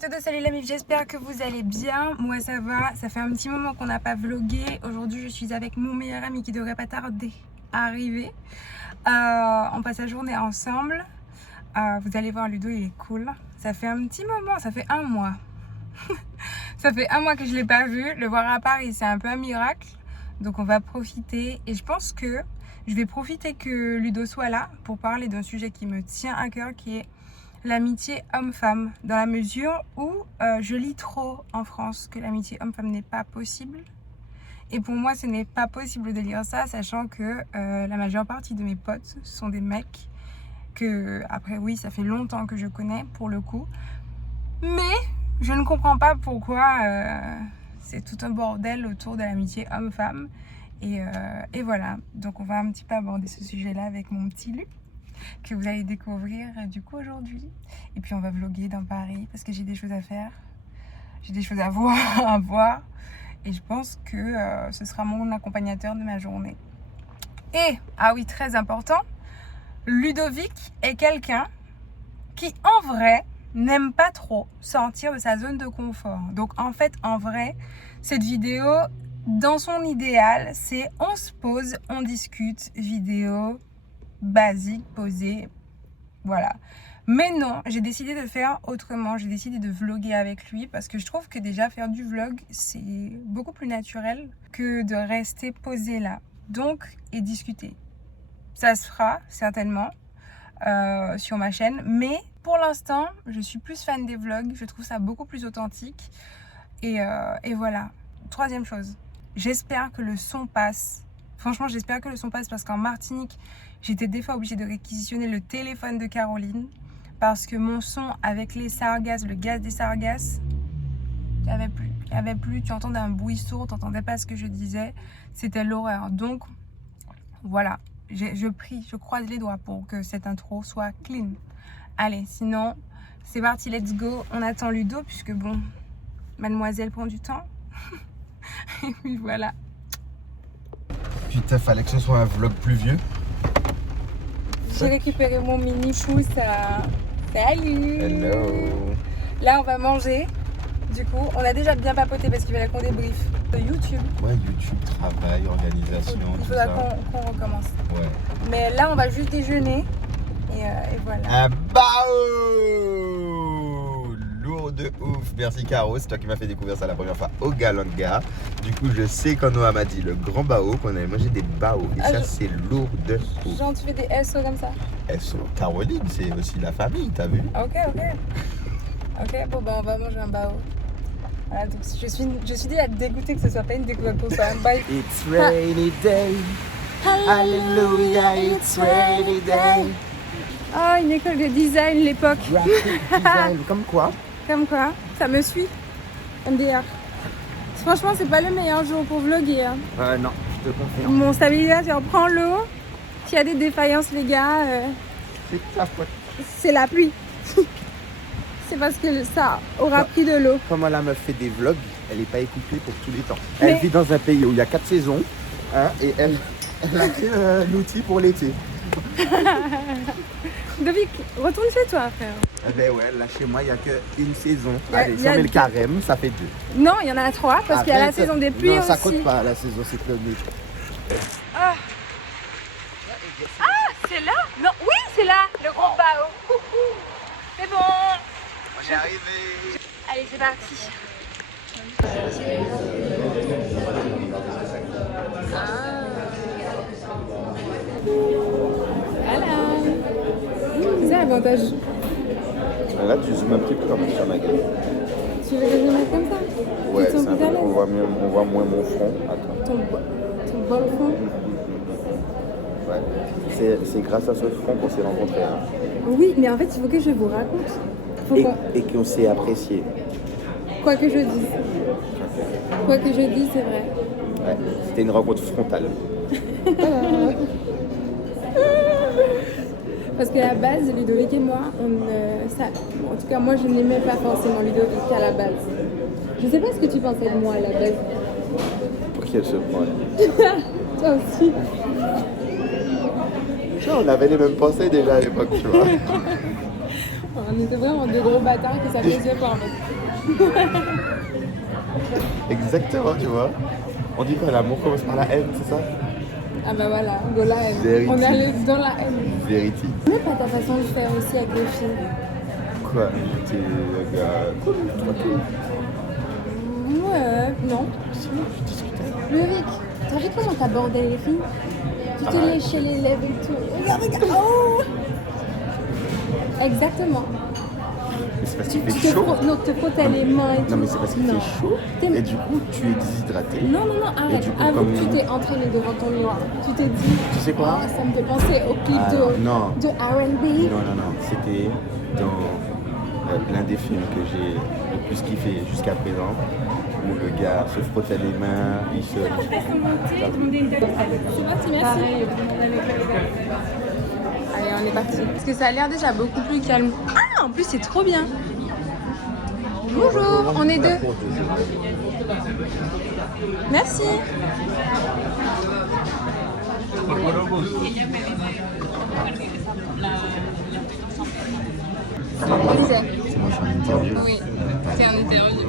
tout de salut la mif, j'espère que vous allez bien. Moi ça va, ça fait un petit moment qu'on n'a pas vlogué. Aujourd'hui je suis avec mon meilleur ami qui devrait pas tarder à arriver. On passe la journée ensemble. Vous allez voir, Ludo il est cool. Ça fait un petit moment, ça fait un mois. Ça fait un mois que je l'ai pas vu. Le voir à Paris c'est un peu un miracle. Donc on va profiter et je pense que je vais profiter que Ludo soit là pour parler d'un sujet qui me tient à cœur, qui est l'amitié homme-femme, dans la mesure où je lis trop en France que l'amitié homme-femme n'est pas possible. Et pour moi, ce n'est pas possible de lire ça, sachant que la majeure partie de mes potes sont des mecs que, après oui, ça fait longtemps que je connais pour le coup. Mais je ne comprends pas pourquoi c'est tout un bordel autour de l'amitié homme-femme. Et voilà, donc on va un petit peu aborder ce sujet-là avec mon petit Lu, que vous allez découvrir du coup aujourd'hui. Et puis on va vlogger dans Paris parce que j'ai des choses à faire, j'ai des choses à voir, et je pense que ce sera mon accompagnateur de ma journée. Et, ah oui, très important, Ludovic est quelqu'un qui en vrai n'aime pas trop sortir de sa zone de confort. Donc en fait, en vrai, cette vidéo, dans son idéal, c'est on se pose, on discute, vidéo basique, posée, voilà. Mais non, j'ai décidé de faire autrement, j'ai décidé de vlogger avec lui parce que je trouve que déjà faire du vlog, c'est beaucoup plus naturel que de rester posé là. Donc, et discuter. Ça se fera certainement sur ma chaîne, mais pour l'instant, je suis plus fan des vlogs, je trouve ça beaucoup plus authentique. Et voilà. Troisième chose, j'espère que le son passe. Franchement, j'espère que le son passe parce qu'en Martinique, j'étais des fois obligée de réquisitionner le téléphone de Caroline parce que mon son avec les sargasses, le gaz des sargasses, il n'y avait plus, tu entendais un bruit sourd, tu n'entendais pas ce que je disais, c'était l'horreur. Donc voilà, je prie, je croise les doigts pour que cette intro soit clean. Allez, sinon, c'est parti, let's go. On attend Ludo puisque bon, mademoiselle prend du temps. Et puis voilà. Putain, fallait que ce soit un vlog plus vieux. J'ai récupéré mon mini pouce. Salut. Hello. Là, on va manger. Du coup, on a déjà bien papoté parce qu'il fallait qu'on débriefe de YouTube. Ouais, YouTube, travail, organisation, Il tout faudra ça. qu'on recommence. Ouais. Mais là, on va juste déjeuner. Et voilà. Un bao lourd de ouf. Merci Caro, c'est toi qui m'as fait découvrir ça la première fois au Galanga. Du coup, je sais quand Noah m'a dit le grand bao, qu'on allait manger des bao. Et ça, c'est lourd de ouf. Genre, tu fais des SO comme ça? SO. Caroline, c'est aussi la famille, t'as vu? Ok. Ok, bon, ben, on va manger un bao. Voilà, donc je suis déjà dégoûtée que ce soit pas une découverte pour ça. Bye. It's rainy day. Hallelujah, it's rainy day. Oh, une école de design, l'époque. Graphic design, comme quoi? Comme quoi, ça me suit. MDR. Franchement, c'est pas le meilleur jour pour vlogger. Hein. Non, je te confirme. Mon stabilisateur prend l'eau. S'il y a des défaillances, les gars, C'est ta faute. c'est la pluie. C'est parce que ça aura pris de l'eau. Comme la meuf fait des vlogs, elle n'est pas écoutée pour tous les temps. Mais- Elle vit dans un pays où il y a 4 saisons, hein, et elle a fait l'outil pour l'été. Dovic, retourne chez toi, frère. Eh ben ouais, là chez moi, il n'y a qu'une saison. Y a- Allez, y si a on met le deux. carême, ça fait 2. Non, il y en a 3 parce qu'il y a la saison des pluies non, aussi. ça compte pas, la saison cyclonique. Ah, c'est là? Non, oui, c'est là, le gros bao. Coucou. C'est bon. J'ai arrivé. Allez, c'est parti. Voilà. C'est l'avantage. Là, tu zoomes un petit peu comme sur ma gueule. Tu veux que je le mette comme ça? Ouais, Tu te sens c'est un plus à peu, l'aise? on voit moins mon front. Attends. Ton bol au fond? Ouais. C'est grâce à ce front qu'on s'est rencontrés. Hein. Oui, mais en fait, il faut que je vous raconte. Faut qu'on- Et qu'on s'est apprécié. Quoi que je dise. Quoi que je dise, c'est vrai. Ouais, c'était une rencontre frontale. Parce qu'à la base, Ludovic et moi, en tout cas, moi, je n'aimais pas forcément Ludovic à la base. Je sais pas ce que tu pensais de moi à la base. Pour qu'elle se prenne. Toi aussi. On avait les mêmes pensées déjà à l'époque, tu vois. On était vraiment des gros bâtards qui s'appréciaient pas en fait. Exactement, tu vois. On dit quoi, l'amour commence par la haine, c'est ça? Ah bah voilà, go la haine. Vérité. On est allé dans la haine. Vérité. Mais pas ta façon de faire aussi avec les filles. Quoi? T'es un gars cool, tranquille. Ouais, non. Je discutais. Loïc, t'as vu comment t'abordais les filles? Tu te léchais les lèvres et tout. Regarde, regarde. Oh, exactement. Mais c'est parce Tu qu'il te fait chaud. non, te frottais les mains et tout. Non, mais c'est parce qu'il fait chaud. Et du coup, tu es déshydraté. Non, non, non, arrête. du coup, Avant comme- que tu t'es entraîné devant ton miroir, tu t'es dit, Tu sais quoi? ah, ça me fait penser au clip non. de R&B. Non. C'était dans l'un des films que j'ai le plus kiffé jusqu'à présent, où le gars se frottait les mains, il se... C'est parti, merci. Allez, on est parti. Parce que ça a l'air déjà beaucoup plus calme. Ah, en plus, c'est trop bien. Bonjour, on est deux. Merci. Disais. C'est moi, je suis en interview. Oui, c'est un interview.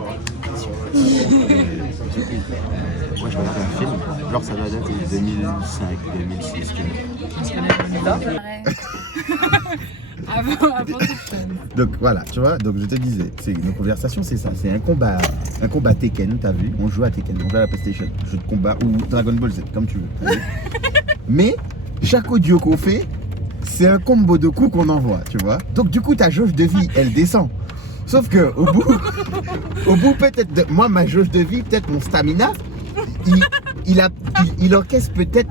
Moi, je regarde un film, genre ça doit dater de 2005, 2006. Avant Donc voilà, tu vois, donc je te disais, nos conversations c'est ça, c'est un combat Tekken, t'as vu? On joue à Tekken, on joue à la PlayStation, jeu de combat ou Dragon Ball Z, comme tu veux. T'as vu? Mais chaque audio qu'on fait, c'est un combo de coups qu'on envoie, tu vois. Donc du coup ta jauge de vie, elle descend. Sauf que au bout peut-être de moi, ma jauge de vie, peut-être mon stamina, il encaisse peut-être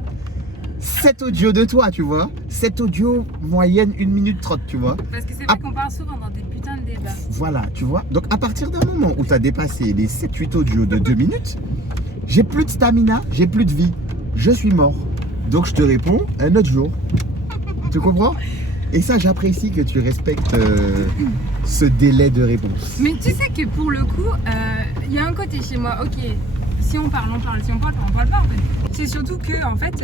7 audios de toi, tu vois. 7 audios moyenne 1 minute 30, tu vois. Parce que c'est vrai qu'on parle souvent dans des putains de débats. Voilà, tu vois. Donc à partir d'un moment où tu as dépassé les 7-8 audios de 2 minutes, j'ai plus de stamina, j'ai plus de vie. Je suis mort. Donc je te réponds un autre jour. Tu comprends? Et ça, j'apprécie que tu respectes ce délai de réponse. Mais tu sais que pour le coup, il y a un côté chez moi, ok, si on parle, on parle, si on parle pas en fait. C'est surtout que, en fait,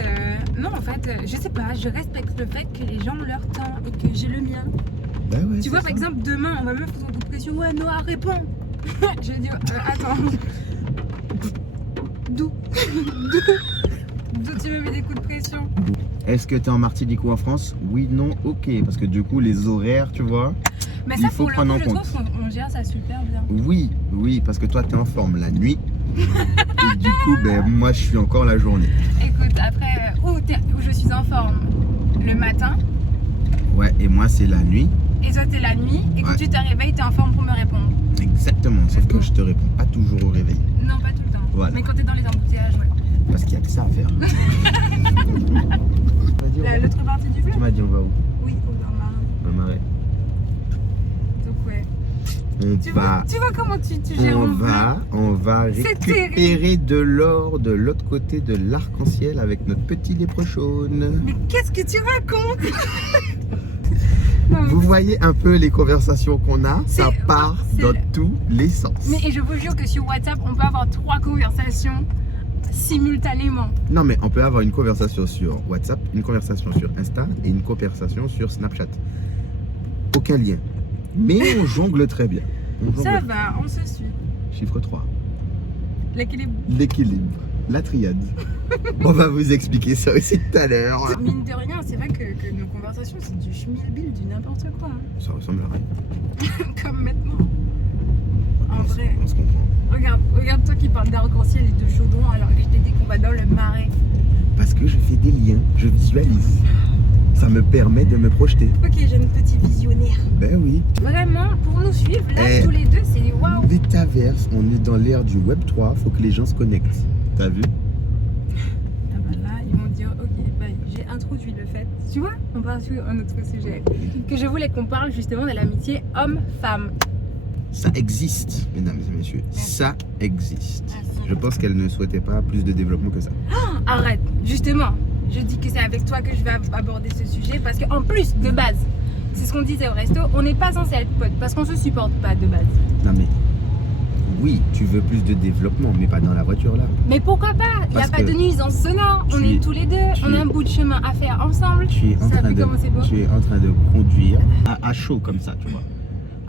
je sais pas, je respecte le fait que les gens ont leur temps et que j'ai le mien. Bah ouais, Tu vois, c'est par ça. exemple, demain, on va me foutre un coup de pression, ouais, Noah, réponds. Je vais dire, attends. D'où tu me mets des coups de pression? Est-ce que tu es en Martinique ou en France? Oui, non, ok. Parce que du coup, les horaires, tu vois. Mais Il ça, faut pour le prendre coup, en je compte. trouve qu'on gère ça super bien. Oui, parce que toi, tu es en forme la nuit. Et du coup, ben, moi, je suis encore la journée. Écoute, après, où je suis en forme le matin, Ouais, et moi, c'est la nuit. et toi, t'es la nuit, et quand Ouais. tu te réveilles, t'es en forme pour me répondre. Exactement, sauf que je te réponds pas toujours au réveil. Non, pas tout le temps. Voilà. Mais quand t'es dans les embouteillages, ouais. Parce qu'il y a que ça à faire. L'autre partie du Tu fleuve? m'as dit on va où? Oui, au Marin. Au Marais. Donc, ouais. On va, Tu vois comment tu gères mon blé? on va C'est récupérer de l'or de l'autre côté de l'arc-en-ciel avec notre petit léprechaune. Mais qu'est-ce que tu racontes? Non, mais- Vous voyez un peu les conversations qu'on a? Ça C'est- part c'est dans le- tous les sens. Mais et je vous jure que sur WhatsApp, on peut avoir 3 conversations simultanément. Non, mais on peut avoir une conversation sur WhatsApp, une conversation sur Insta et une conversation sur Snapchat. Aucun lien. Mais on jongle très bien. On jongle. Ça va, on se suit. Chiffre 3. L'équilibre. L'équilibre. La triade. On va vous expliquer ça aussi tout à l'heure. Mine de rien, c'est vrai que nos conversations, c'est du schmilblill, du n'importe quoi. Hein. Ça ressemble à rien. Comme maintenant. En vrai. On se comprend. Regarde toi qui parle d'arc-en-ciel et de chaudron alors que je t'ai dit qu'on va dans le marais. Parce que je fais des liens, je visualise. Ça me permet de me projeter. Ok, j'ai une petite visionnaire. Ben oui. Vraiment, pour nous suivre, là, Eh. tous les deux, c'est des waouh. Métaverse, on est dans l'ère du Web 3, faut que les gens se connectent. T'as vu? Ah bah là, ils vont dire, ok, bah, j'ai introduit le fait, tu vois, on parle sur un autre sujet, que je voulais qu'on parle justement de l'amitié homme-femme. Ça existe, mesdames et messieurs. Ça existe. Merci. Je pense qu'elle ne souhaitait pas plus de développement que ça. Arrête, justement, je dis que c'est avec toi que je vais aborder ce sujet parce qu'en plus, de base, c'est ce qu'on disait au resto, on n'est pas censé être potes parce qu'on se supporte pas de base. Non mais, oui, tu veux plus de développement, mais pas dans la voiture là. Mais pourquoi pas? Il n'y a Parce pas que de nuisance sonore, on tu est es- tous les deux, on a un bout de chemin à faire ensemble. Tu es en Ça train fait de, comment c'est beau? tu es en train de conduire à chaud comme ça, tu vois.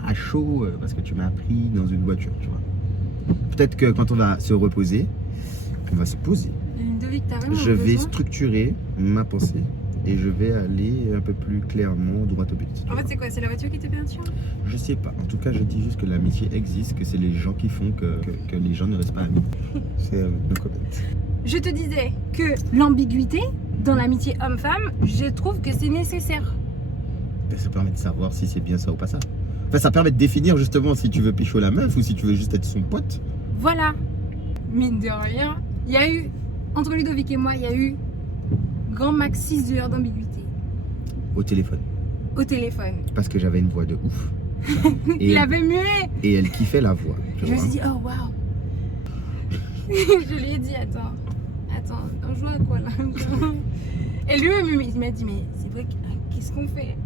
à chaud parce que tu m'as pris dans une voiture, tu vois. Peut-être que quand on va se reposer, on va se poser. Ludovic, t'as vraiment Je vais besoin structurer ma pensée et je vais aller un peu plus clairement droit au but. En fait, c'est quoi? C'est la voiture qui te perturbe? Je sais pas. En tout cas, je dis juste que l'amitié existe, que c'est les gens qui font que les gens ne restent pas amis. C'est no comment. Je te disais que l'ambiguïté dans l'amitié homme-femme, je trouve que c'est nécessaire. Ben, ça permet de savoir si c'est bien ça ou pas ça. Enfin, ça permet de définir justement si tu veux pécho la meuf ou si tu veux juste être son pote. Voilà. Mine de rien, il y a eu, entre Ludovic et moi, il y a eu grand max 6 heures d'ambiguïté. Au téléphone. Au téléphone. Parce que j'avais une voix de ouf. Il avait mué. Et elle kiffait la voix. tu Je me vois. suis dit, oh waouh. Je lui ai dit, attends, on joue à quoi là? Et lui, il m'a dit, mais c'est vrai, qu'est-ce qu'on fait?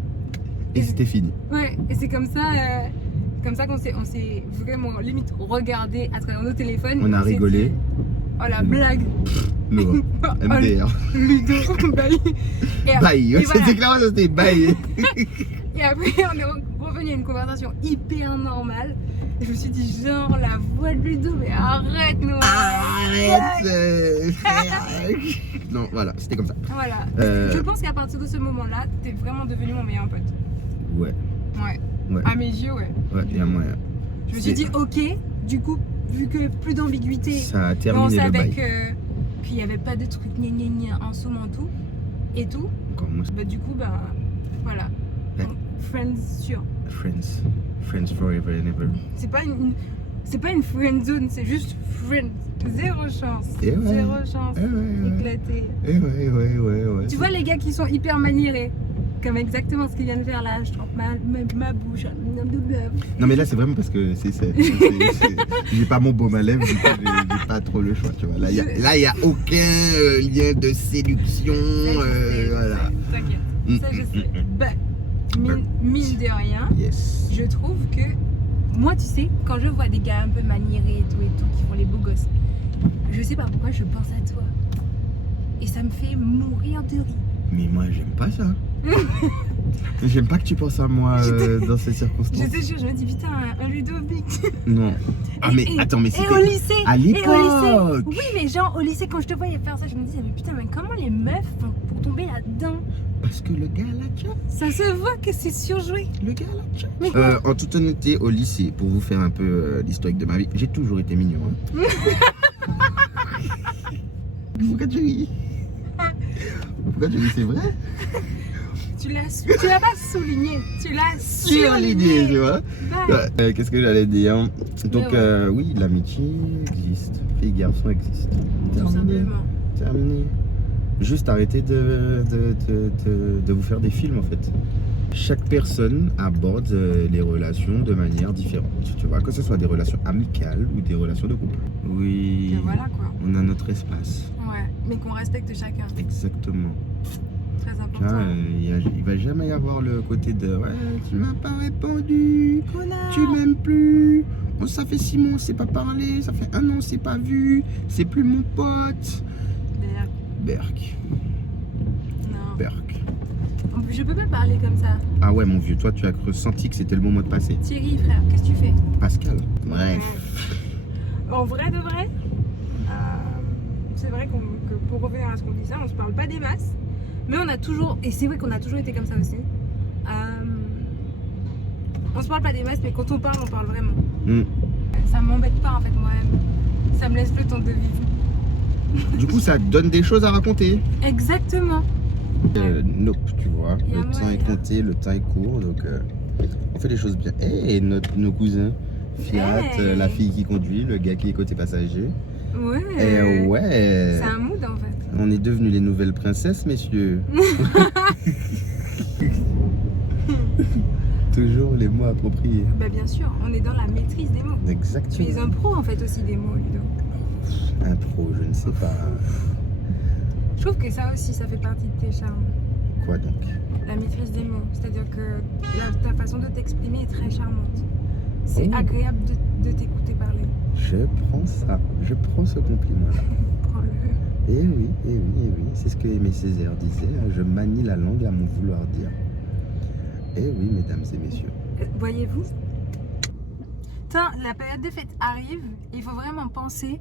Et c'était fini. Ouais, et c'est comme ça qu'on s'est vraiment limite regardé à travers nos téléphones. On a s'est rigolé. dit, oh la blague. Non. MDR. Ludo, bye. Et après, Bye. et voilà. C'était clairement ça, c'était bye. Et après, on est revenu à une conversation hyper normale. Et je me suis dit, genre, la voix de Ludo, mais arrête, nous. Arrête. Non, voilà, c'était comme ça. Voilà. Je pense qu'à partir de ce moment-là, t'es vraiment devenu mon meilleur pote. Ouais. Ouais. Ouais. À mes yeux, ouais. Ouais, il y a moyen. Je me suis dit, ok, du coup, vu que plus d'ambiguïté, Ça a on terminé le savait bail. qu'il n'y avait pas de trucs gna gna gna en somme en tout et tout, Encore moins. bah du coup, bah voilà. Ouais. Friends sûr. Friends forever and ever. C'est pas une friend zone, c'est juste friend. Zéro chance. Et ouais. Zéro chance. Ouais. Éclaté. Ouais. Tu vois les gars qui sont hyper maniérés, comme exactement ce qu'il vient de faire là, je trempe ma bouche. Non mais là c'est vraiment parce que j'ai pas mon baume à lèvres, du coup, j'ai pas trop le choix, tu vois. Là il y a aucun lien de séduction, voilà. T'inquiète, ça je sais. Bah, mine de rien, Yes. je trouve que moi, tu sais, quand je vois des gars un peu maniérés et tout, qui font les beaux gosses, je sais pas pourquoi je pense à toi. Et ça me fait mourir de rire. Mais moi j'aime pas ça. J'aime pas que tu penses à moi dans ces circonstances. Je sais, je me dis putain, un Ludovic. Non. Ah mais attends, mais Et c'était au lycée. à Et au lycée. l'époque. Oui, mais genre au lycée, quand je te voyais faire ça, je me disais, mais putain, mais comment les meufs font pour tomber là-dedans? Parce que le gars là, tiens. Ça se voit que c'est surjoué. Le gars là, tiens. Mais quoi? En toute honnêteté, au lycée, pour vous faire un peu l'historique de ma vie, j'ai toujours été mignon. Hein. Pourquoi tu ris? Pourquoi tu ris? C'est vrai? Tu l'as pas souligné, tu l'as Surligné, tu vois. Bah, Qu'est-ce que j'allais dire? Donc, ouais. oui, l'amitié existe. Filles-garçons existent. tout simplement. Terminé. Juste arrêtez de vous faire des films en fait. Chaque personne aborde les relations de manière différente. Tu vois, que ce soit des relations amicales ou des relations de couple. Oui. Et voilà quoi. On a notre espace. Ouais, mais qu'on respecte chacun. Exactement. Très Tu important. vois, il va jamais y avoir le côté de ouais, tu m'as pas répondu, Connard. tu m'aimes plus. Bon, ça fait 6 mois, on s'est pas parlé, ça fait 1 an, on s'est pas vu, c'est plus mon pote. Merde. Berk. Non. Berk. Je peux pas parler comme ça. Ah ouais, mon vieux, toi, tu as ressenti que c'était le moment de passer. Thierry, frère, qu'est-ce que tu fais? Pascal. Bref. En vrai de vrai, c'est vrai que pour revenir à ce qu'on disait, on se parle pas des masses. Mais on a toujours, et c'est vrai qu'on a toujours été comme ça aussi. On se parle pas des masses, mais quand on parle vraiment. Ça m'embête pas en fait moi-même. Ça me laisse le temps de vivre. Du coup, ça donne des choses à raconter. Exactement. Nope, tu vois. Il y a Le temps moyen. est compté, le temps est court, donc on fait les choses bien. Et nos cousins, Fiat, Hey. la fille qui conduit, le gars qui est côté passager. Ouais. Et ouais. C'est un mood en fait. On est devenus les nouvelles princesses, messieurs. Toujours les mots appropriés. Bah bien sûr, on est dans la maîtrise des mots. Tu es Exactement. un pro en fait aussi des mots, Ludo. Un pro, je ne sais pas. Je trouve que ça aussi, ça fait partie de tes charmes. Quoi donc? La maîtrise des mots. C'est-à-dire que ta façon de t'exprimer est très charmante. C'est Oh. agréable de t'écouter parler. Je prends ça. Je prends ce compliment-là. Prends-le. Eh oui. C'est ce que Aimé Césaire disait. Je manie la langue à mon vouloir dire. Eh oui, mesdames et messieurs. Voyez-vous, la période des fêtes arrive, il faut vraiment penser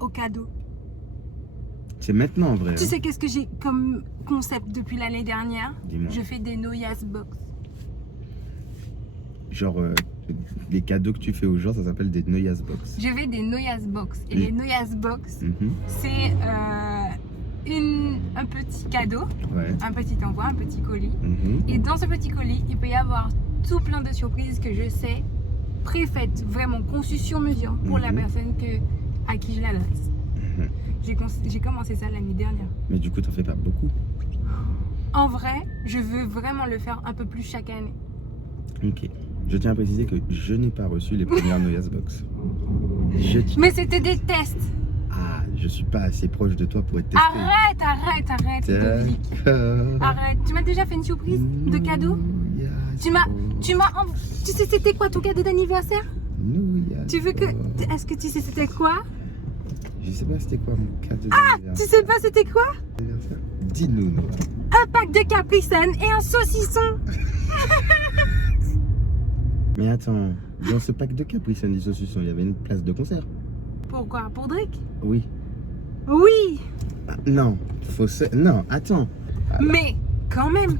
aux cadeaux. C'est maintenant en vrai. Tu hein. sais qu'est-ce que j'ai comme concept depuis l'année dernière? Dis-moi. Je fais des Noyas Box. Genre, les cadeaux que tu fais aux gens, ça s'appelle des Noyas Box. Je fais des Noyas Box. Et Oui. les Noyas Box, Mhm. c'est un petit cadeau, Ouais. un petit envoi, un petit colis. Mhm. Et dans ce petit colis, il peut y avoir tout plein de surprises que je sais, préfaites, vraiment conçues sur mesure pour la Mhm. personne à qui je l'adresse. Mhm. J'ai commencé ça l'année dernière. Mais du coup, t'en fais pas beaucoup. En vrai, je veux vraiment le faire un peu plus chaque année. Ok. Je tiens à préciser que je n'ai pas reçu les premières Noyas Box. Je tiens. Mais c'était des tests. Ah, je suis pas assez proche de toi pour être testé. Arrête, Ludovic. D'accord. Arrête. Tu m'as déjà fait une surprise de cadeau? Tu sais c'était quoi ton cadeau d'anniversaire? Tu veux que... Est-ce que tu sais c'était quoi? Je sais pas c'était quoi mon cadeau d'anniversaire. Tu sais pas c'était quoi? Dis-nous, Noah. Un pack de Capri Sun et un saucisson. Mais attends, dans ce pack de Capri Sun et saucisson, il y avait une place de concert. Pourquoi? Pour Drake? Oui. Oui, Ah, non, non, attends. Ah, mais quand même.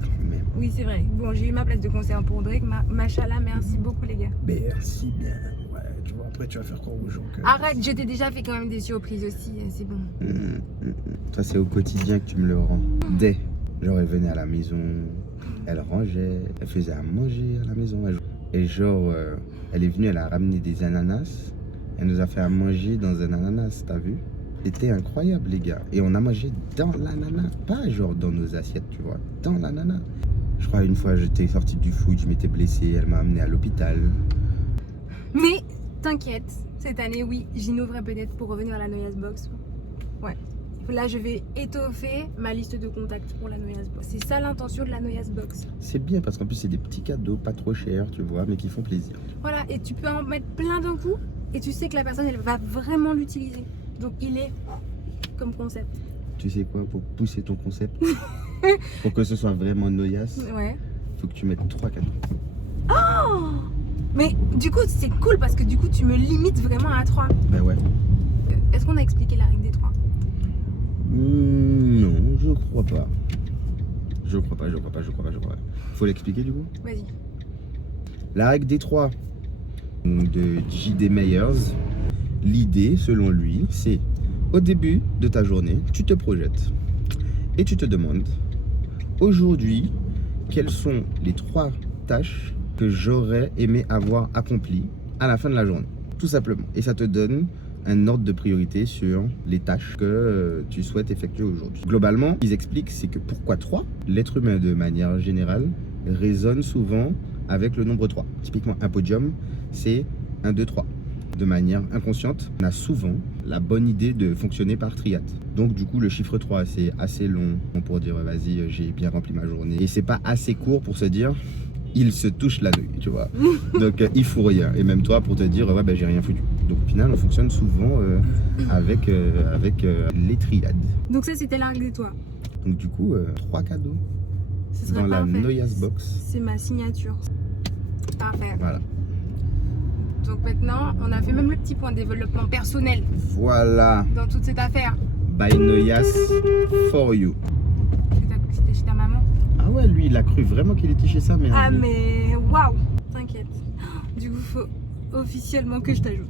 quand même. Oui, c'est vrai. Bon, j'ai eu ma place de concert pour Drake. Machallah, merci beaucoup les gars. Merci bien. Ouais, tu vois, après tu vas faire quoi aux gens que... Arrête, je t'ai déjà fait quand même des surprises aussi, c'est bon. Toi, c'est au quotidien que tu me le rends. Genre, elle venait à la maison, elle rangeait, elle faisait à manger à la maison. Et genre, elle est venue, elle a ramené des ananas. Elle nous a fait à manger dans un ananas, t'as vu? C'était incroyable, les gars. Et on a mangé dans l'ananas. Pas genre dans nos assiettes, tu vois. Dans l'ananas. Je crois une fois, j'étais sorti du foot, je m'étais blessé. Elle m'a amené à l'hôpital. Mais t'inquiète, cette année, oui, j'innoverai peut-être pour revenir à la Noyas Box. Ouais. Là, je vais étoffer ma liste de contacts pour la Noyas Box. C'est ça l'intention de la Noyas Box. C'est bien parce qu'en plus, c'est des petits cadeaux, pas trop chers, tu vois, mais qui font plaisir. Voilà, et tu peux en mettre plein d'un coup et tu sais que la personne, elle va vraiment l'utiliser. Donc, il est comme concept. Tu sais quoi, pour pousser ton concept, pour que ce soit vraiment Noyas, Ouais. faut que tu mettes 3 cadeaux. Oh! Mais du coup, c'est cool parce que du coup, tu me limites vraiment à 3. Ben ouais. Est-ce qu'on a expliqué la règle des 3? Non, je crois pas. Je crois pas. Faut l'expliquer du coup. Vas-y. La règle des 3 de J.D. Myers, l'idée, selon lui, c'est au début de ta journée, tu te projettes et tu te demandes aujourd'hui, quelles sont les 3 tâches que j'aurais aimé avoir accomplies à la fin de la journée, tout simplement. Et ça te donne un ordre de priorité sur les tâches que tu souhaites effectuer aujourd'hui. Globalement, ils expliquent, c'est que pourquoi 3? L'être humain, de manière générale, résonne souvent avec le nombre 3. Typiquement, un podium, c'est 1, 2, 3. De manière inconsciente, on a souvent la bonne idée de fonctionner par triade. Donc du coup, le chiffre 3, c'est assez long pour dire vas-y, j'ai bien rempli ma journée. Et c'est pas assez court pour se dire il se touche la nuit, tu vois. Donc il faut rien. Et même toi pour te dire ouais, ben, j'ai rien foutu. Donc au final, on fonctionne souvent avec les triades. Donc ça, c'était la règle des 3. Donc du coup, 3 cadeaux Ce serait dans la parfait. Noyas Box. C'est ma signature. Parfait. Voilà. Donc maintenant, on a fait même le petit point développement personnel Voilà. dans toute cette affaire. By Noyas for you. T'as cru que c'était chez ta maman? Ah ouais, lui, il a cru vraiment qu'il était chez sa mère. Ah lui. mais waouh! T'inquiète. Du coup, faut officiellement que je t'ajoute.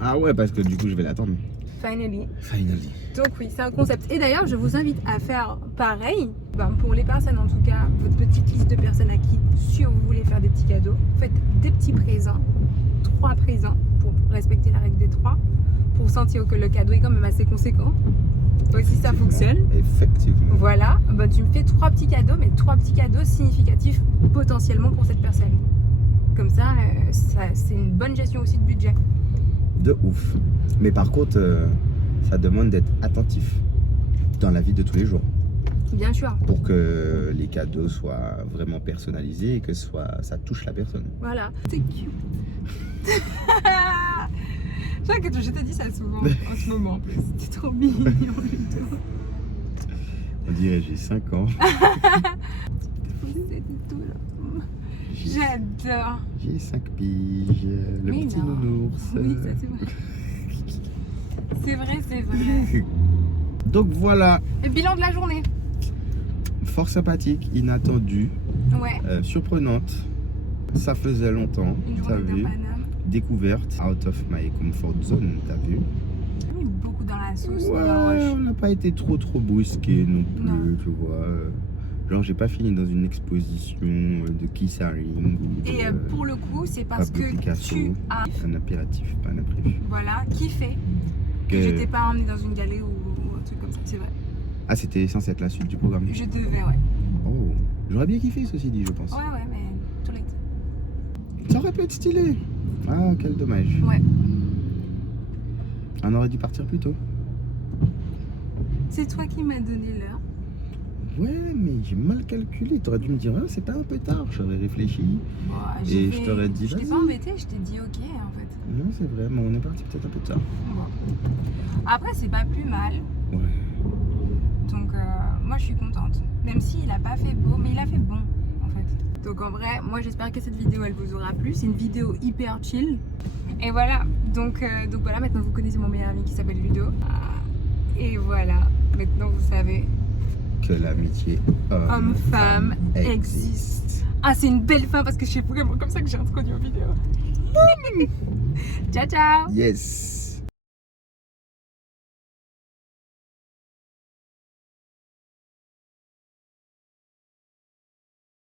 Ah ouais, parce que du coup, je vais l'attendre. Finally. Finally. Donc oui, c'est un concept. Et d'ailleurs, je vous invite à faire pareil. Pour les personnes, en tout cas, votre petite liste de personnes à qui sûr vous voulez faire des petits cadeaux. Faites des petits présents. 3 présents pour respecter la règle des 3. Pour sentir que le cadeau est quand même assez conséquent. Donc si ça fonctionne. Effectivement. Voilà, bah, tu me fais 3 petits cadeaux, mais 3 petits cadeaux significatifs potentiellement pour cette personne. Comme ça, c'est une bonne gestion aussi de budget. De ouf. Mais par contre, ça demande d'être attentif dans la vie de tous les jours. Bien sûr. Pour que les cadeaux soient vraiment personnalisés et que ça touche la personne. Voilà. C'est cute. Je crois que je t'ai dit ça souvent en ce moment en plus. C'était trop mignon Ludo. On dirait j'ai 5 ans. C'est tout là. piges. J'adore. J'ai 5 piges. Le Mais petit non. nounours. Oui, ça c'est vrai. C'est vrai, c'est vrai. Donc voilà, Le bilan de la journée. fort sympathique, inattendue, Ouais. surprenante. Ça faisait longtemps, Une t'as journée vu. de Paname. Découverte, out of my comfort zone, t'as vu. J'ai mis beaucoup dans la sauce. Ouais, dans la roche. on n'a pas été trop brusqué non plus, Non. tu vois. Genre, j'ai pas fini dans une exposition de Kiss Haring ou Et de pour le coup, c'est parce Pablo que Picasso. tu as, Un impératif, pas un imprévu. voilà, kiffé que je t'ai pas emmené dans une galerie ou un truc comme ça, c'est vrai. Ah, c'était censé être la suite du programme. Je devais, ouais. Oh, j'aurais bien kiffé, ceci dit, je pense. Ouais, mais too late. Ça aurait pu être stylé. Ah, quel dommage. Ouais. On aurait dû partir plus tôt. C'est toi qui m'as donné l'heure. Ouais, mais j'ai mal calculé. T'aurais dû me dire, ah, c'est pas un peu tard. J'aurais réfléchi. Bon, Et je t'aurais dit, je t'ai vas-y. pas embêté, je t'ai dit ok en fait. Non, c'est vrai, mais on est parti peut-être un peu tard. Bon. Après, c'est pas plus mal. Ouais. Donc, moi je suis contente. Même s'il a pas fait beau, mais il a fait bon en fait. Donc, en vrai, moi j'espère que cette vidéo elle vous aura plu. C'est une vidéo hyper chill. Et voilà. Donc voilà, maintenant vous connaissez mon meilleur ami qui s'appelle Ludo. Et voilà, maintenant vous savez. Que l'amitié Homme-femme existe. Ah, c'est une belle fin parce que c'est vraiment comme ça que j'ai introduit en vidéo. Ciao, ciao. Yes.